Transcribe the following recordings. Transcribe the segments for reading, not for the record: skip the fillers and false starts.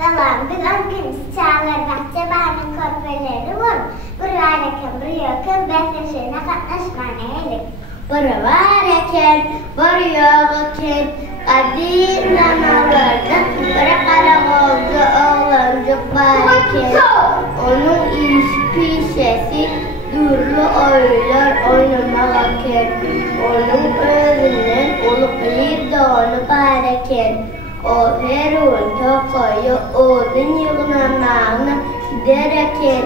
Salam, bugun kunchi chaqlar bahçebaning korpeleri var. Buraya buraya besleshine qatnashmaylik. Bir yo'g'ikin qadim zamonlarda bir qarag'oldi o'g'loncuk bor ekan. Onun ish pishasi durli oylar o'ynamoq ekan. Onun o'zining ulug'li doni bor ekan. O her un to'qoyi odin yig'namog'ni gider ekan.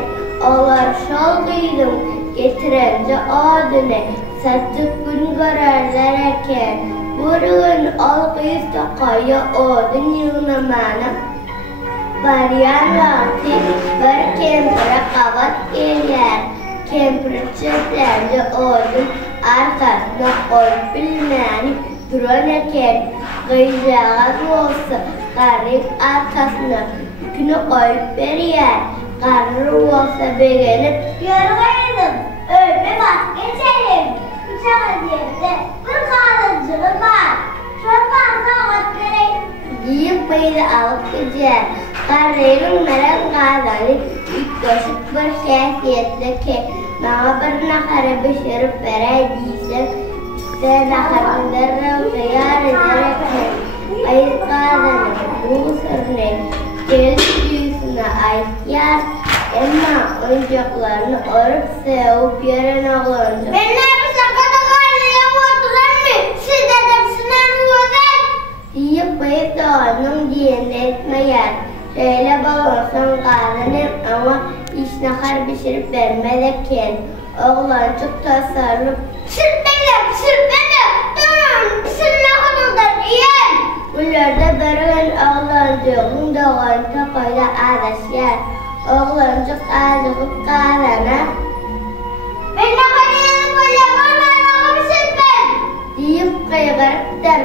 Olar shol qiydim getirince odini satib kun ko'rarlar ekan. Bir kun olqiz to'qoyi odin yig'namog'ni baryan vaqti bir kempira qavat kelar. Kempir chetlari odin arkasına qo'yib bilmani duran ekan. G'iyjag'at bo'lsa qarib arkasına yukni qo'yib bergan. Qarri bo'lsa beginib Yorg'aydim, o'rni vaqt geçerim. Uçağa yerda bir qalıncığı var. Şorbansa o't kerak. deyib payda olib ketar. Qarrining meran qazani ikkoshib bir xasiyatdaki bana bir nahara pishirib beray deysan. Sen naharlardan tayyor eder ekan. Ay qazani bu sirni kelishini aytgan. Emma oyuncaklarını örüp sevip yeren oğlanca. Benler sakata kaynaya oturur mu? Siz dedemsinden vurur. Deyip bayıp da onun diyende etmeyen. Şöyle bağırsan kazanım ama iş nahar pişirip vermedeken. Oğlancık tasarlıp Sürtmeler. Durun, sizin ne kadar yiyin. Bunlarda bir gün oğlancığın doğan tokoyla ağdaşlar. Oğlancık ağzıqıp qazana Ben ne kadar yedim oynamam, ben sürtmem. deyip qıygırıptır.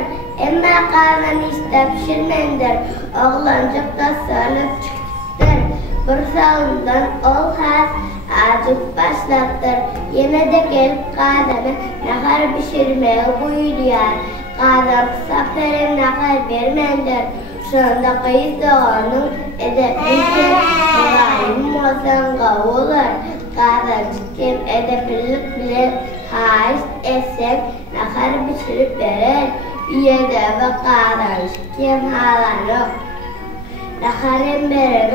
Emma qazanı istep pişirmendir. Oğlancık tasarlıp çıktıstır. Bir sağından ol has azıcık başlattır. Yine de gelip qazanı nahar pişirmeye buyuruyor. Qazan kısa perem nahar vermendir. Şunda kıyız doğanın edeplikler mülayim olsan qavulur. Qazancık kim edeplik bilen haiz esen nahar pişirip verir. Biyede ve qazancık kim halanır. Naharın verir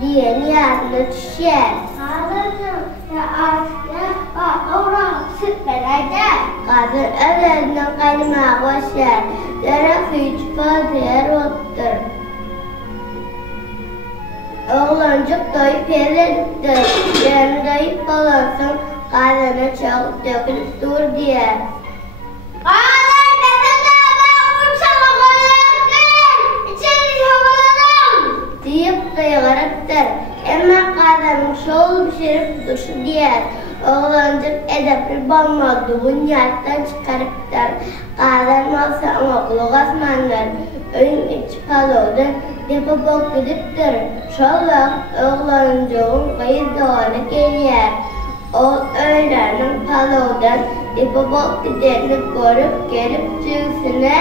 diye niyatını düşer. Ağladım, ya aslında oğlan sürtmelerde. Qazan özünden qaynamaq başlar. Dərək üç faziyər otdur. Oğlancıq doyup evlendir. Yarın doyup balansın qazana çağıb dökülüp dur diye. Ağlar besede ben kumsala koyarken içeri havalarım. Deyip qıygırıptır. Emma qazanın şol pişirip duruşu diyer. Oğlancıq edepli balmadığın yattan çıkarıptır. Qazan olsa oğlu qasmanlar. Öyün içi palovda depo bok gidiptir. Şol vaqt oğlancığın qıyız doğana geliyer. O öylerinin palovdan depo bok giderini görüp gelip cüsüne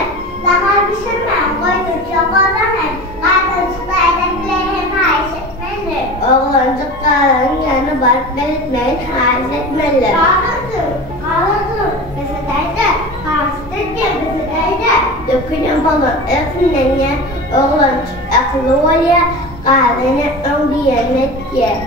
Daha pişirmem, koydum çok olanır. Qazancıkla edeplerin haiz etmeli. Oğlancıq qazanın yanına barıp belirtmeyin haiz etmeliler. Ağladım. Besedeyde, hastayken besedeyde. Dökülen balon öfünlen yer, oğlancıq akıllı ol ya, qazanı ön diyenet yer.